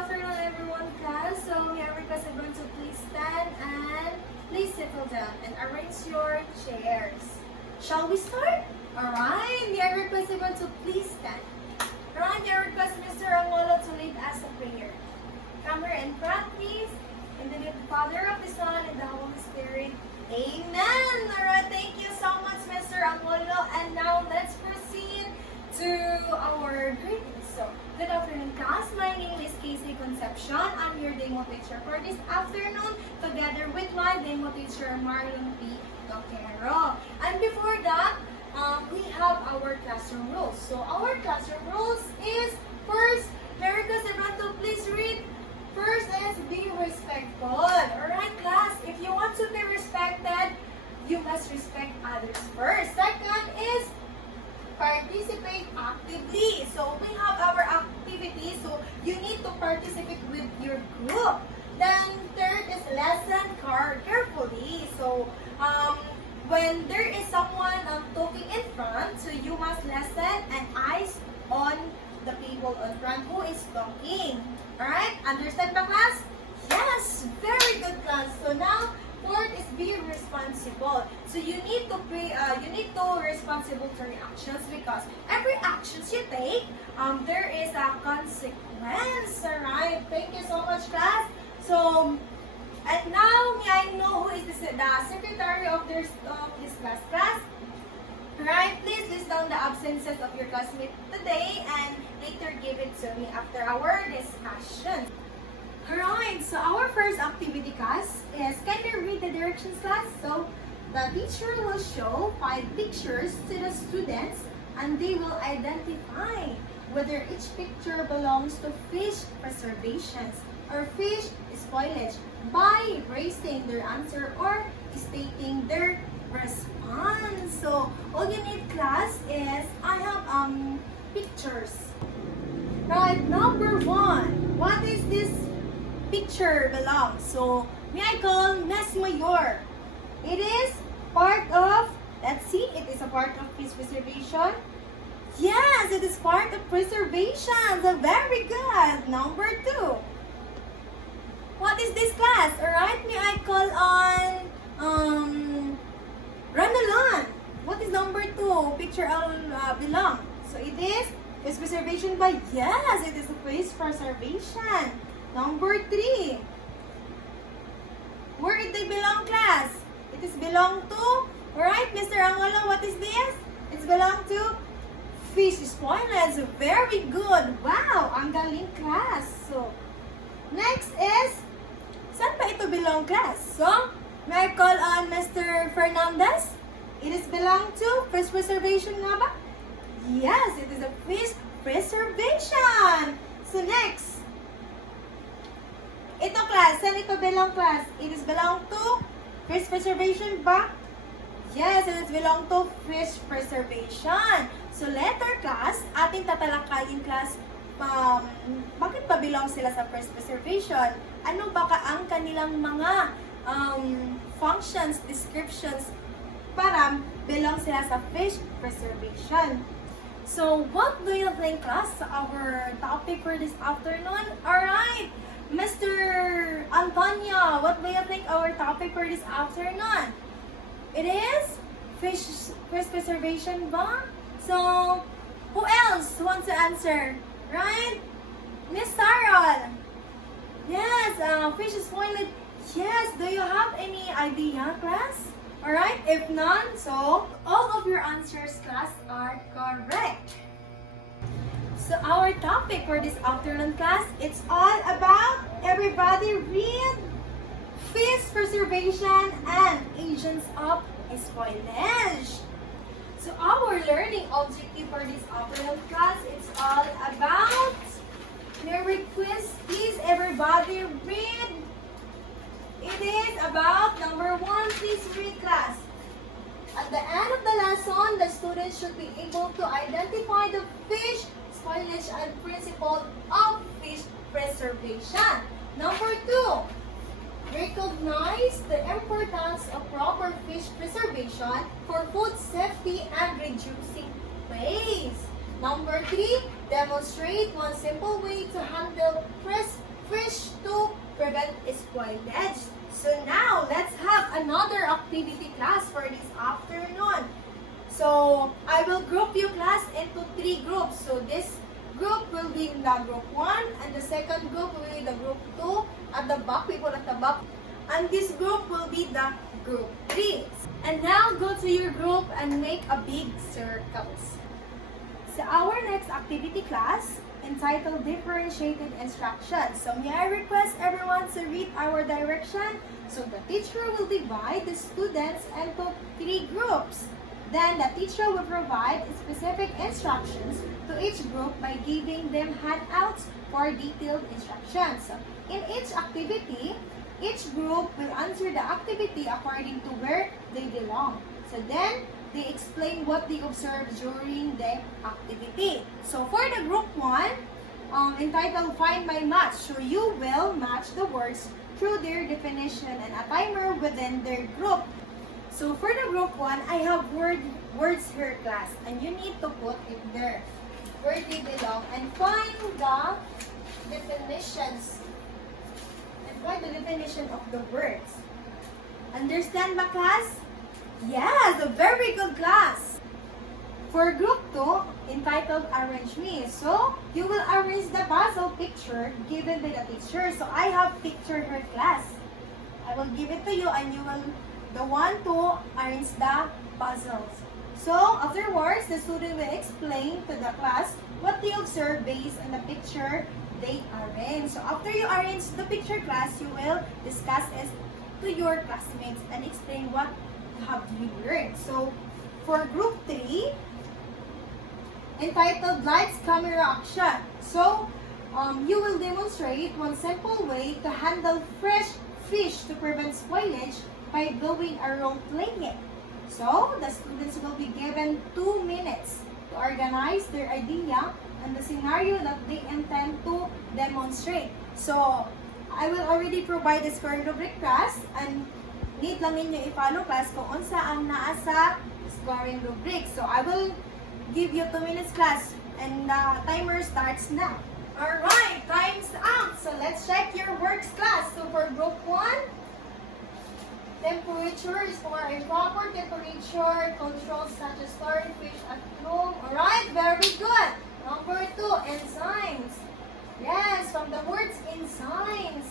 afternoon, everyone, class. So, we are requested everyone to please stand and please settle down and arrange your chairs. Shall we start? Alright, we are requested everyone to please stand. Alright, we are requesting Mr. Angolo to lead us a prayer. Come here and practice. In the name of the Father, of the Son, and the Holy Spirit. Amen! Alright, thank you so much, Mr. Angolo. And now, let's proceed to our greetings. So, good afternoon, class. My name is Casey Concepcion. I'm your demo teacher for this afternoon, together with my demo teacher, Marlon P. Toquero. And before that, we have our classroom rules. So, our classroom rules is, first, may I request everyone to please read. First is be respectful. Alright, class, if you want to be respected, you must respect others first. Second is participate actively. So we have our activities, so you need to participate with your group. Then third is listen carefully. So when there is someone talking in front, so you must listen and eyes on the people in front who is talking. Alright? Understand ba, class? Yes! Very good, class. So now, fourth is be responsible. So you need to be responsible to your actions, because every actions you take, there is a consequence. Alright? Thank you so much, class. So, and now, may I know who is the secretary of this class? Alright, please list down the absences of your classmate today and later give it to me after our discussion. Alright, so our first activity, class, is can you read the directions, class? So, the teacher will show 5 pictures to the students and they will identify whether each picture belongs to fish preservations or fish spoilage by raising their answer or stating their response. So, all you need, class, is I have pictures. Right, number 1. What is this picture belong? So, may I call Nes Mayor? It is part of, let's see, it is a part of fish preservation. Yes, it is part of preservation. So, very good. Number 2. What is this, class? Alright, may I call on Ranalan? What is number 2? Picture belong. So it is fish preservation by, yes, it is a fish preservation. Number 3. Where did they belong, class? It is belong to, alright, Mr. Angolo, what is this? It's belong to fish spoilage. Very good. Wow, ang galing, class. So, next is, saan pa ito belong, class? So, may I call on Mr. Fernandez? It is belong to fish preservation nga ba? Yes, it is a fish preservation. So next, ito, class, saan ito belong, class? It is belong to fish preservation ba? Yes, it is belong to fish preservation. So letter, class, ating tatalakayin, class, bakit ba belong sila sa fish preservation? Ano baka ang kanilang mga functions, descriptions para belong sila sa fish preservation. So, what do you think, class, our topic for this afternoon? Alright, Mr. Antonio, what do you think our topic for this afternoon? It is fish preservation ba? So, who else wants to answer? Right? Miss Sarah. Yes, fish spoilage. Yes, do you have any idea, class? Alright, if none, so all of your answers, class, are correct. So our topic for this afternoon, class, it's all about, everybody read, fish preservation and agents of spoilage. So our learning objective for this afternoon, class, it's all about, may request, please everybody read. It is about number 1, please read, class. At the end of the lesson, the students should be able to identify the fish spoilage and principle of fish preservation. Number 2, recognize the importance of proper fish preservation for food safety and reducing waste. Number 3, demonstrate one simple way to handle fish to prevent spoilage. So now, let's have another activity class for this afternoon. So, I will group you class into 3 groups. So, this group will be the group 1, and the second group will be the group 2. At the back, people at the back. And this group will be the group 3. And now, go to your group and make a big circles. So, our next activity class entitled Differentiated Instruction. So, may I request everyone to read our direction? So, the teacher will divide the students into 3 groups. Then, the teacher will provide specific instructions to each group by giving them handouts for detailed instructions. So, in each activity, each group will answer the activity according to where they belong. So, then, they explain what they observed during the activity. So, for the group 1, entitled Find My Match. So, you will match the words through their definition and a timer within their group. So, for the group 1, I have words here, class. And you need to put it there, where they belong. And find the definitions. And find the definition of the words. Understand ba, class? Yes, a very good class. For group 2, entitled Arrange Me. So, you will arrange the puzzle picture given by the teacher. So, I have picture her class. I will give it to you and you will the one to arrange the puzzles. So, afterwards, the student will explain to the class what they observe based on the picture they arrange. So, after you arrange the picture, class, you will discuss it to your classmates and explain what have you learned. So, for group 3, entitled Lights, Camera, Action. So, you will demonstrate one simple way to handle fresh fish to prevent spoilage by blowing a role playing it. So, the students will be given 2 minutes to organize their idea and the scenario that they intend to demonstrate. So, I will already provide the scoring rubric, class, and need lang ninyo i-follow, class, kung unsa ang naa sa scoring rubric. So, I will give you 2 minutes, class, and the timer starts now. Alright, time's up. So, let's check your works, class. So, for group 1, temperature is for a proper temperature control such as storing fish at room. Alright, very good. Number 2, enzymes. Yes, from the words enzymes.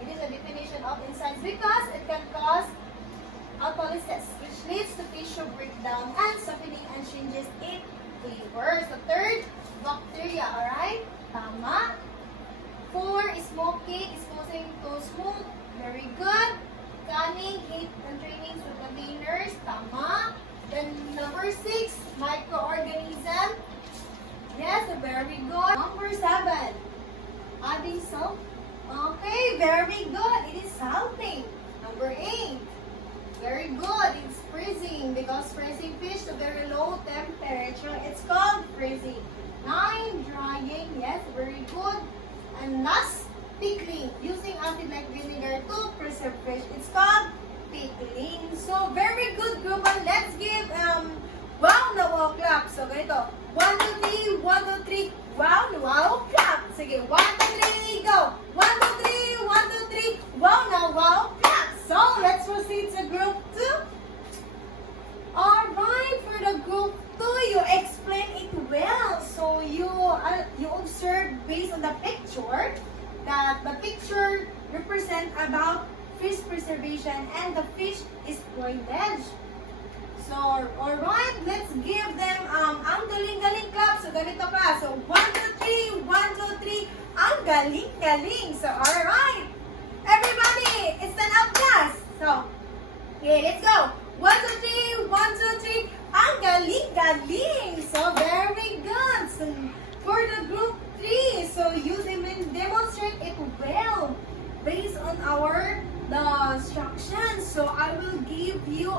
It is a definition of enzymes because it can cause autolysis, which leads to tissue breakdown and softening and changes in flavors. The third, bacteria. Alright? Tama. 4, smoking, exposing to smoke. Very good. Canning, heat and training to containers. Tama. Then number 6, microorganism. Yes, very good. Number 7, adding salt. Okay, very good. It is salting. Number 8, very good. It's freezing because freezing fish to very low temperature. It's called freezing. 9, drying. Yes, very good. And last, pickling. Using anti-black vinegar to preserve fish. It's called pickling. So, very good, group. And let's give wow na wow clap. So, ganito. 1, 2, 3, 1, 2, 3. Wow na wow clap. Sige, 1, 2, 3, go. 1, 2, 3, 1, 2, 3. Wow na wow clap. So, let's proceed to group 2. Alright, for the group 2, you explain it well. So, you observe based on the picture that the picture represent about fish preservation and the fish spoilage. So, alright, let's give them ang galing-galing clap. So, ganito ka. So, 1, 2, 3, 1, 2, 3, ang galing-galing. So, alright. Everybody, stand up, class. So, okay, let's go. 1, 2, 3, 1, 2, 3, ang galing-galing. So, very good. So, for the group 3, so you demonstrate it well based on the instructions. So, I will give you,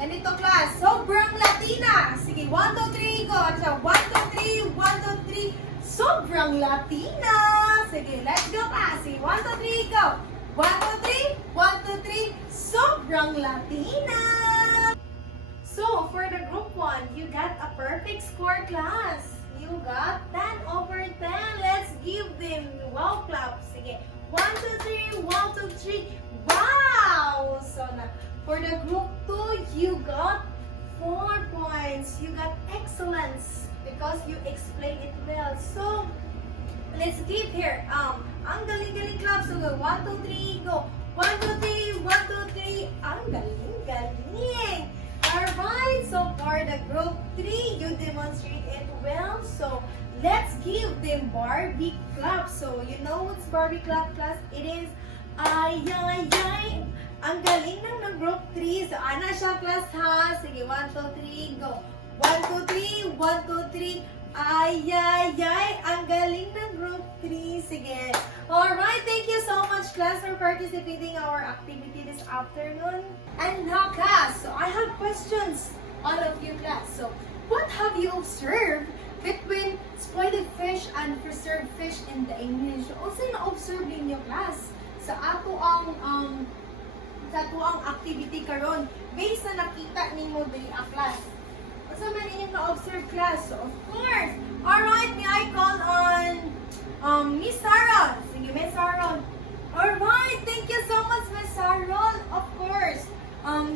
ganito, class. Sobrang Latina. Sige, 1, 2, 3, go. So, 1, 2, 3, 1, 2, 3. Sobrang Latina. Sige, let's go, class. Sige, 1, 2, 3, go. 1, 2, 3, 1, 2, 3. Sobrang Latina. So, for the group 1, you got a perfect score, class. You got 10 over 10. Let's give them wow clap. Sige. 1, 2, 3. 1, 2, 3. Wow! So, for the group 2, you got 4 points. You got excellence because you explained it well. So, let's give here. Ang galing-galing clap. So, 1, 2, 3, go. 1, 2, 3. 1, 2, 3. Ang galing-galing. Alright, so for the group 3, you demonstrate it well. So, let's give them Barbie clap. So, you know what's Barbie clap, class? It is, ay, ay, ay. Ang galing ng group 3. So, ana siya, class, ha? Sige, 1, 2, 3, go. 1, 2, 3, 1, 2, 3. Ay, ay, ay. Ang galing ng group 3. Sige. Alright, thank you so much, class, for participating in our activity this afternoon. And now, class, so I have questions, all of you, class. So, what have you observed between spoiled fish and preserved fish in the English? Also, na-observe ninyo, class, sa ato ang activity karon based na nakita ninyo diri a class. Also, man inyong na-observe, class. So, of course, alright, may I call on Miss Sarah. Sige, Miss Sarah. Alright, thank you so much, Miss Sarah. Of course,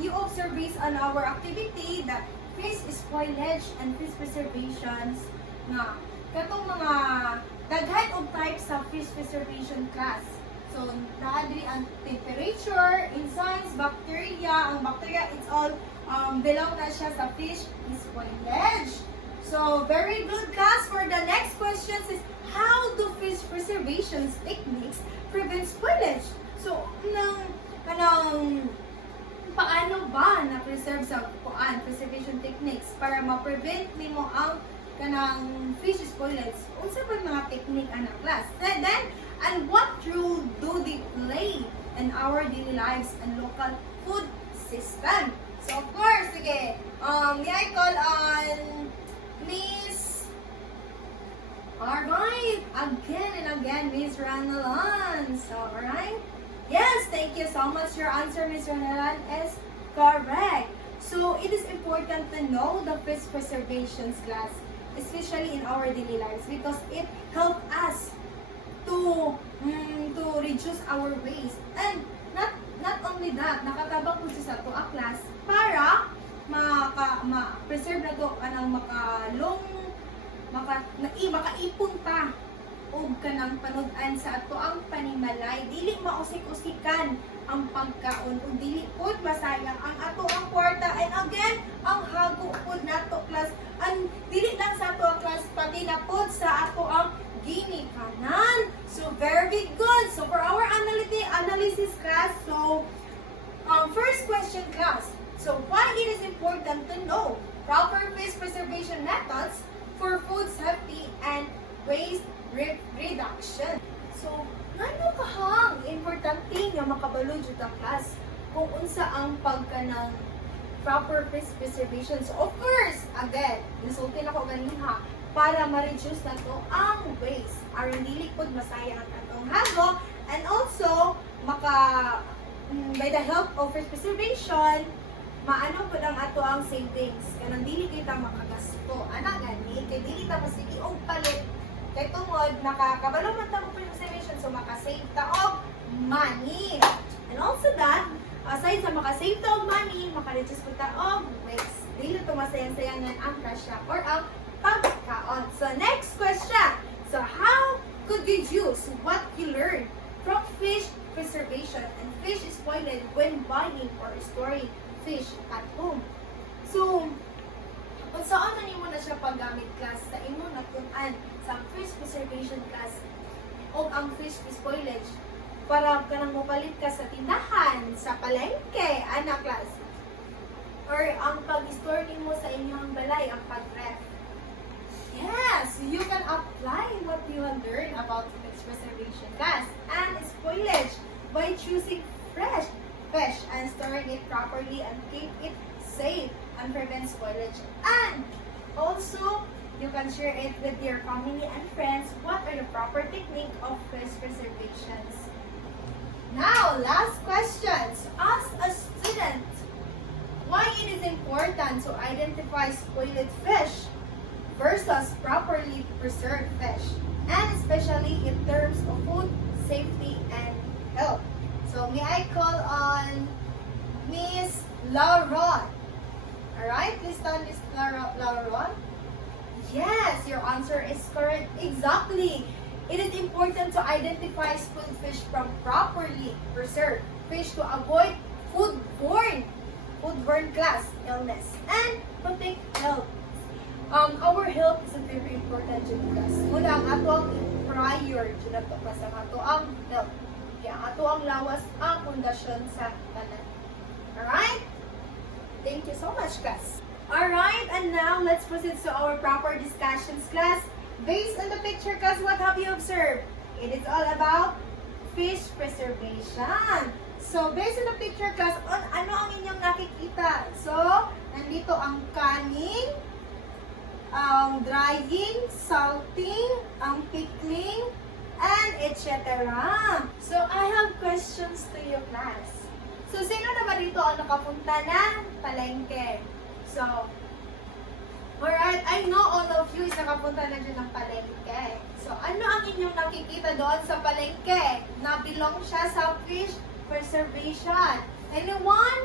you observe based on our activity that fish spoilage and fish preservations na katong mga daghan of types sa fish preservation, class. So, naadri ang temperature, enzymes, bacteria. Ang bacteria, it's all belong na siya sa fish spoilage. So, very good, class. For the next questions is, how do fish preservation techniques prevent spoilage? So, paano ba na-preserve sa preservation techniques para ma-prevent nimo ang kanang fish spoilage? Unsa ba mga technique, anak, class? And what role do they play in our daily lives and local food system? So, of course, sige, may I call on Miss, alright, again and again, Miss Ranalan. So, alright? Yes, thank you so much. Your answer, Miss Ranalan, is correct. So, it is important to know the fish preservations, class, especially in our daily lives, because it helps us to reduce our waste. And not only that, nakatabang po siya sa to a class para ma-preserve na to kanang makaipon pa og kanang panud-an sa ato ang panimalay. Dili mausik-usikan ang pagkaon ug dili pod masayang ang ato ang kwarta. And again, ang hago pod nato, class, ang dili lang sa ato ang class, pati na pod sa ato ang ginikanan. So, very good. So, for our analysis, class, so, first question, class. So, why it is important to know proper fish preservation methods for food safety and waste reduction? So, ano kahang importante nga makabalo jud ang class kung unsa ang pagkanang proper fish preservation? So, of course, again, nasulti na ko ganiha para ma-reduce na to ang waste. Aron dili pod masaya ang atong hago, and also by the help of fish preservation, maano po ang ato ang savings. Kanang dili kita makagasto. Ana gani, kay dili ta masigi og palit. Kay tungod nakakabalo man ta mo preservation, so makasave ta og money. And also that, aside sa makasave ta og money, maka-reduce po ta og waste. Dili to masayang-sayangan ang kasya or ang pagkaon. So next question. So how could you use what you learned from fish preservation and fish spoilage when buying or storing fish at home? So, kung saan man imo na siya paggamit, class, sa imo natun-an sa fish preservation, class, o ang fish spoilage, para kanang mopalit ka sa tindahan, sa palengke, ana, class, or ang pag-store nimo sa inyong balay, ang pag-ref. Yes, you can apply what you have learned about fish preservation, class, and spoilage by choosing fresh fish and storing it properly and keep it safe and prevent spoilage. And also, you can share it with your family and friends. What are the proper technique of fish preservations? Now, last questions. As a student, why it is important to identify spoiled fish versus properly preserved fish, and especially in terms of food safety and health. So may I call on Miss Lauron? Alright, please stand, Miss Lauron. Yes, your answer is correct. Exactly. It is important to identify spoiled fish from properly preserved fish to avoid foodborne class illness and protect health. Our health is very important dyan guys. Muna ang ato ang prior dyan nato pa sa ato ang health. Kaya ato ang lawas ang pundasyon sa tanan. Alright? Thank you so much, class. Alright, and now let's proceed to our proper discussions, class. Based on the picture, class, what have you observed? It is all about fish preservation. So, based on the picture, class, ano ang inyong nakikita? So, nandito ang canning, ang drying, salting, ang pickling, and etc. So, I have questions to you, class. So, sino na ba dito ang nakapunta ng palengke? So, alright, I know all of you is nakapunta na dyan ng palengke. So, ano ang inyong nakikita doon sa palengke? Na belong siya sa fish preservation. Anyone?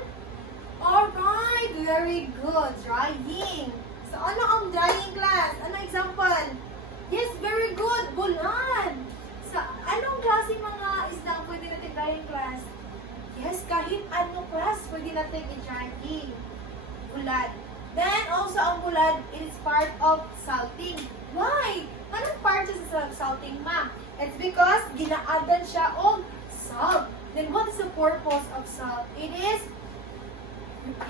Alright, very good. Drying. So, ano ang drying, class? Ano example? Yes, very good. Bulan. So, anong klase mga isda ang pwede natin drying, class? Yes, kahit ano, class, pwede natin i-drying. Bulad. Then, also, ang bulad is part of salting. Why? Anong part siya sa salting, ma'am? It's because ginaadan siya og salt. Then, what is the purpose of salt? It is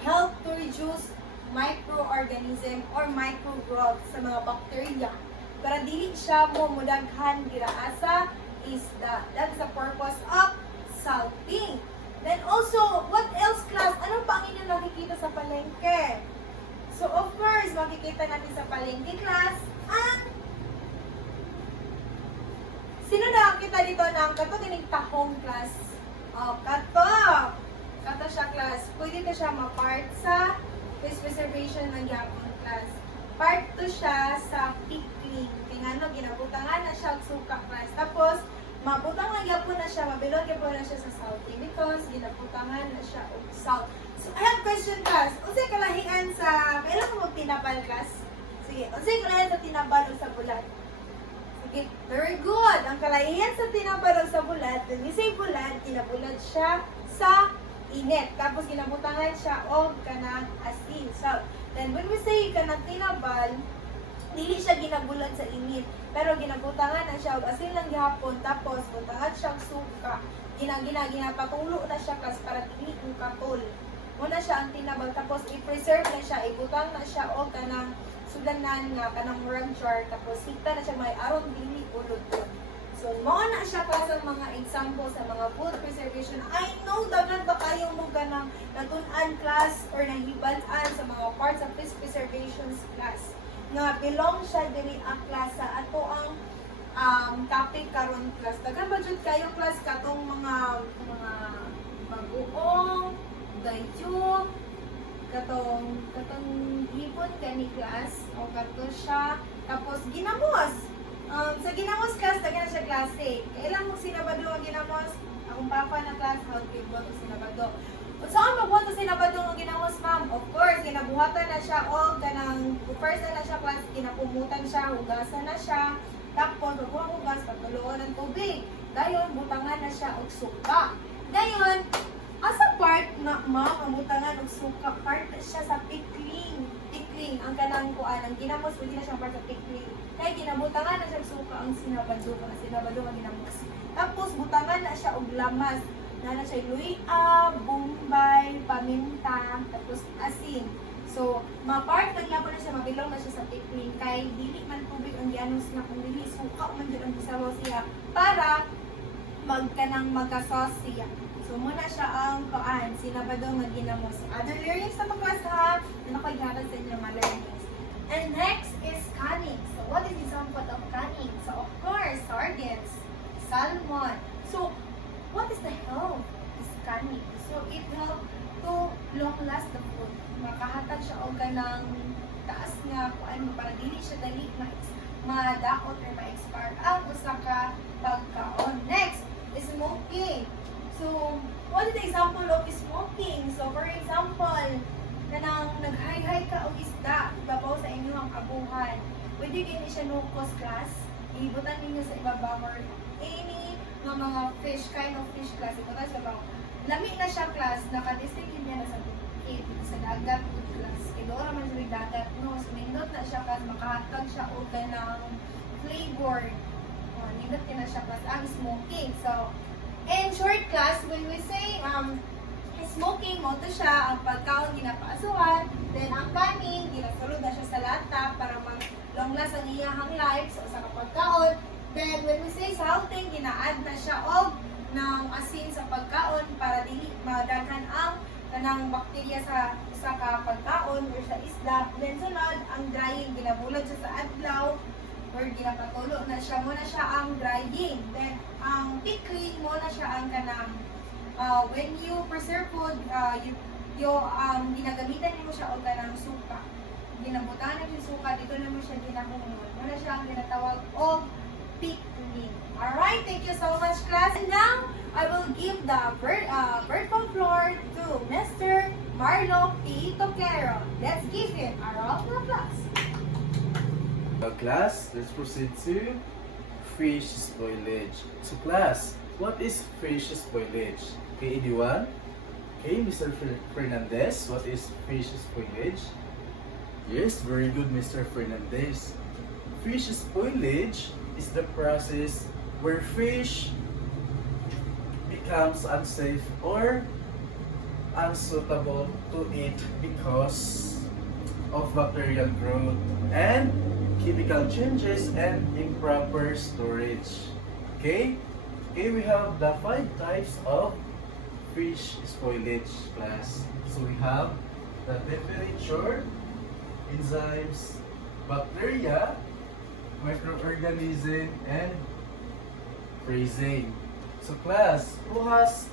help to reduce microorganism or microgrowth sa mga bacteria. Para dili siya mo mudaghan giraa sa isda. That's the purpose of salting. Then also, what else, class? Anong pa ang inyong nakikita sa palengke? So, of course, makikita natin sa palengke, class, ang sino nakakita dito ng kato kining tahong, class? Oh, kato. Kato siya, class. Pwede ka siya ma-part sa fish preservation ng yapon, class. Part to siya sa pickling. Tingano, ginabutangan na siya suka, class. Tapos, mabutang lang yapon na siya, mabilog yapon na siya sa salting because ginabutangan na siya og salt. So, I have question, class. Unsay kalahian sa, kailan mo tinapal, class? Sige, unsay kalahian sa tinapal o sa bulat? Sige, very good. Ang kalahian sa tinapal o sa bulat, when we say bulat, kinabulad siya sa init. Tapos ginabutangan siya og kanang asin. So, then when we say kanang tinapal, dili siya ginabulad sa init, pero ginabutangan na siya og asin lang gihapon, tapos butangan siya og suka. Ginapatulo na siya kas para dili mo katol. Muna siya ang tinabal, tapos i-preserve na siya, ibutang na siya og kanang sudanan nga kanang murag jar, tapos hita na siya may aron dili ulod. So, mao na siya para sa mga example sa mga food preservation. I know dapat ba kayong mo ganang natun-an, class, or nahibal-an sa mga parts of fish preservation class nga belong siya diri ang class sa ato ang topic karon, class. Daghan ba jud kayo, class, katong mga bagoong, dayo, katong hipon gani, class, o kato siya, tapos ginamos. Sa ginamos, class, daghan na siya klase. Kailan mo sinabado ang ginamos? Akong papa na, class, how to buhat ang sinabado. Saan magbuhat ang sinabado ang ginamos, ma'am? Of course, ginabuhatan na siya o kanang first na siya, class, kinapumutan siya, hugasan na siya, tapos magbuhang hugas, pagtuluan ng tubig. Dayon, butangan na siya og suka. Dayon, asa part na, ma'am, ang butangan og suka, part na siya sa pickling. Pickling, ang kanang kuan, ang ginamos, pwede na siya part sa pickling. Kaya ginabutangan na siya og suka ang sinabado ang ginamos. Tapos, butangan na siya og lamas. Na siya luya, bombay, paminta, tapos asin. So, ma-part na niya po na siya, mabilong na siya sa pickling. Kay dili man tubig ang gianos na kung dili suka man dyan ang gisawaw siya para magka-sauce siya. So, muna siya ang kaan, sinabado nga ginamos. Other learnings sa mga class, ha? Ano ko ihatag sa inyo mga learnings. And next is canning. So, what is example of canning? So, of course, sardines, salmon. So, what is the help? Is canning. So, it helps to long last the food. og kanang taas nga kuan para dili siya dali madaot or ma-expire ang usa ka pagkaon. Next, smoking. So, what is the example of smoking? So, for example, kanang nag-high ka og isda ibabaw sa inyong abuhan. Pwede kayo siya nukos class. Ibutan ninyo sa ibabaw or any mga fish, kind of fish class. Ibutan sa ibabaw. Lami na siya class, naka-distribute niya na sa bukid, sa dagat food class. Kaya doon naman sa dagat, no? So, nindot na siya class, makahatag siya o ng flavor. Nindot na siya class, ang smoking. So, in short class, when we say smoking, mo to siya, ang pagkaon ginapaasuhan, then ang kanin, ginasulod na siya sa lata para long last ang iyahang life sa kapagkaon. Then when we say salting, gina-add na siya og ng asin sa pagkaon para dili madaghan ang kanang bakterya sa kapagkaon or sa isda. Then sunod, ang drying, ginabulag siya sa adlaw or ginapatulo na siya, muna siya ang drying. Then ang pickling, muna siya ang kanang when you preserve food, ginagamitan mo siya og kanang suka. Ginabutan na yung suka, dito na mo siya ginahumon. Muna siya ang ginatawag og pickling. Alright, thank you so much class. And now, I will give the virtual floor to Mr. Marlo P. Toquero. Let's give him a round of applause. Class, let's proceed to fish spoilage. So class, what is fish spoilage? Okay, anyone? Okay, Mr. Fernandez, what is fish spoilage? Yes, very good, Mr. Fernandez. Fish spoilage is the process where fish becomes unsafe or unsuitable to eat because of bacterial growth and chemical changes and improper storage. Okay? Okay, we have the 5 types of fish spoilage class. So we have the temperature, enzymes, bacteria, microorganism, and freezing. So class, who has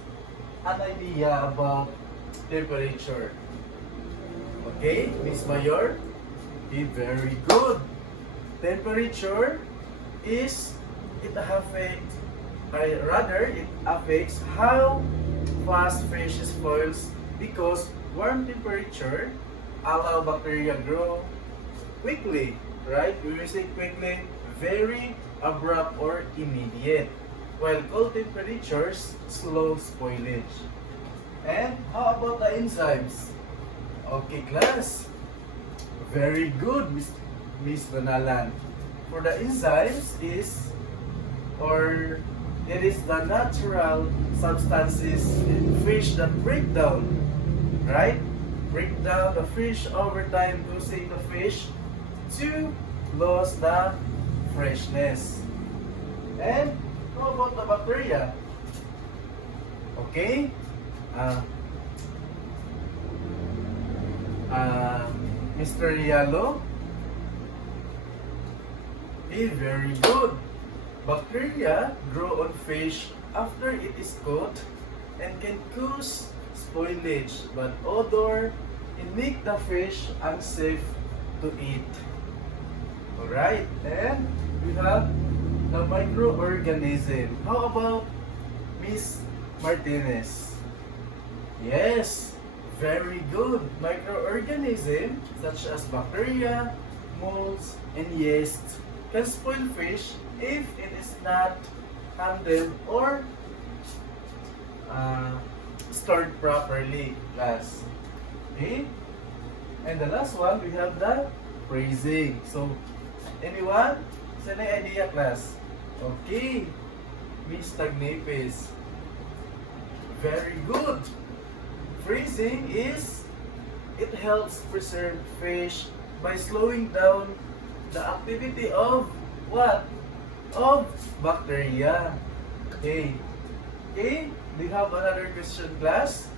an idea about temperature? Okay, Miss Mayor? Okay, very good. Temperature is, it affects how fast fish spoils because warm temperature allow bacteria grow quickly, right? We will say quickly, very abrupt or immediate, while cold temperatures slow spoilage. And how about the enzymes? Okay, class. Very good, Miss Banalan. For the enzymes it is the natural substances in fish that break down, right? Break down the fish over time to save the fish to lose the freshness. And how about the bacteria? Okay? Mr. Yalo? Very good. Bacteria grow on fish after it is caught and can cause spoilage, but odor and make the fish unsafe to eat. Alright, and we have the microorganism. How about Miss Martinez? Yes, very good. Microorganism such as bacteria, molds, and yeast can spoil fish if it is not handled or stored properly, class. Okay? And the last one, we have the freezing. So, anyone? Saan ang idea, class? Okay. Miss Tagnipis. Very good. Freezing is, it helps preserve fish by slowing down the activity of what? Of bacteria. Okay. Okay? Do you have another question, class?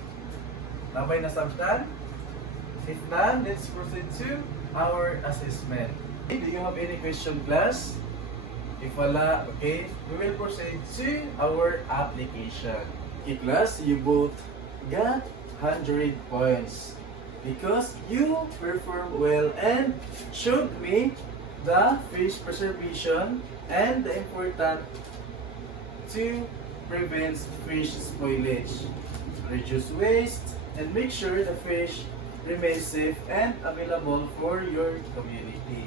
May nasabtan? If none, let's proceed to our assessment. Okay, do you have any question, class? If wala, okay, we will proceed to our application. Okay, class, you both got 100 points. because you performed well and showed me the fish preservation and the important to prevent fish spoilage, reduce waste, and make sure the fish remains safe and available for your community.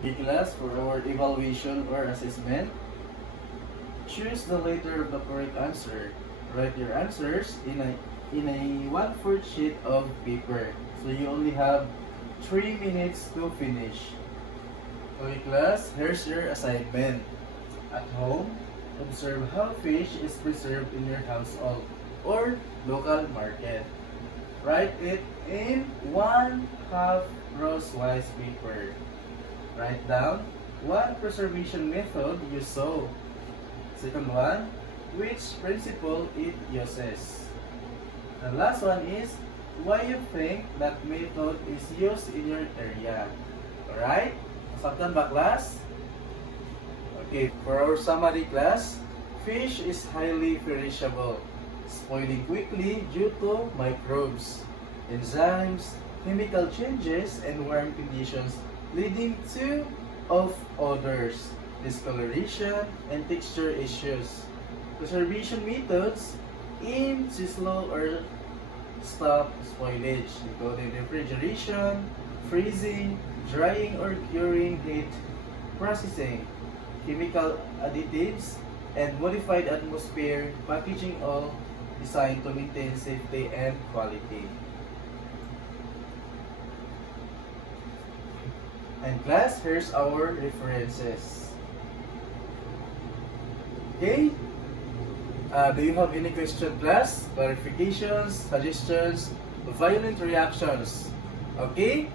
Okay, class, for our evaluation or assessment, choose the letter of the correct answer. Write your answers in a 1/4 sheet of paper. So you only have 3 minutes to finish. Okay, class, here's your assignment. At home, observe how fish is preserved in your household or local market. Write it in 1/2 crosswise paper. Write down what preservation method you saw. Second one, which principle it uses. The last one is why you think that method is used in your area. Alright? Masabtan ba, class? Okay, for our summary, class, fish is highly perishable, spoiling quickly due to microbes, enzymes, chemical changes, and warm conditions leading to off odors, discoloration, and texture issues. Preservation methods aim to slow or stop spoilage, including refrigeration, freezing, drying or curing, heat processing, chemical additives, and modified atmosphere packaging, all designed to maintain safety and quality. And class, here's our references. Okay? Do you have any question, class? Clarifications, suggestions, violent reactions? Okay?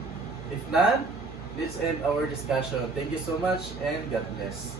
If none, let's end our discussion. Thank you so much and God bless.